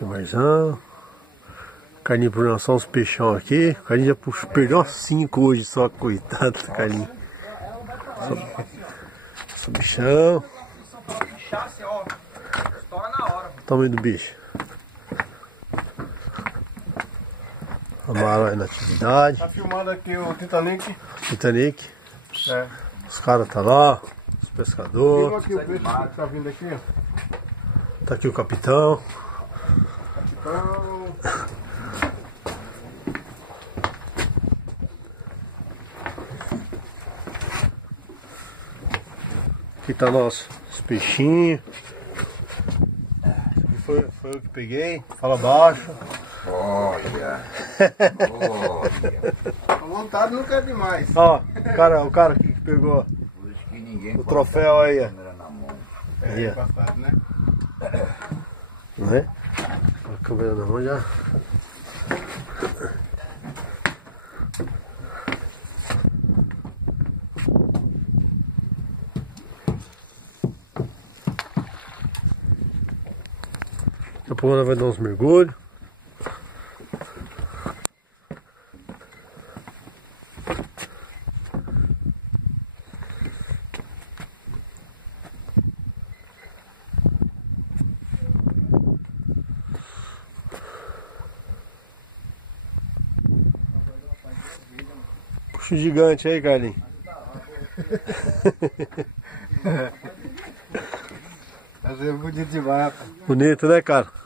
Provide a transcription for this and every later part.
Aqui o marzão. Carlinho por só uns peixão aqui. O Carlinho já perdeu umas 5 hoje só, coitado do Carlinho. Só bichão. Tamanho do bicho. Amaro aí na atividade. Tá filmando aqui o Titanic. Titanic. É. Os caras tá lá, os pescadores. Filma aqui o peixe que tá vindo aqui, ó. Tá aqui o capitão. Então... Aqui tá os peixinhos. Foi eu que peguei. Fala baixo. Olha. A vontade nunca é demais. Ó, o cara aqui que pegou o troféu aí, ó. É, Yeah. bastante, né? Né? Com a câmera na mão já. Daqui a pouco ela vai dar uns mergulhos. Puxa o gigante aí, Carlinhos. Mas é bonito demais, rapaz. Bonito, né, cara?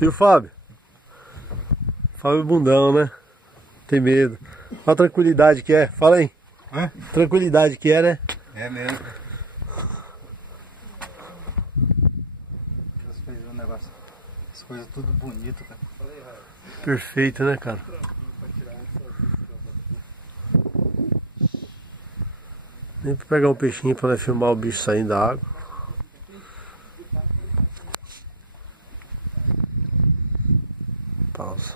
E o Fábio? Fábio bundão, né? Tem medo. Olha a tranquilidade que é. Fala aí. Hã? Tranquilidade que é, né? É mesmo. Deus fez um negócio. As coisas tudo bonito, cara. Perfeito, né, cara? Nem pra pegar um peixinho pra nós filmar o bicho saindo da água. Pausa.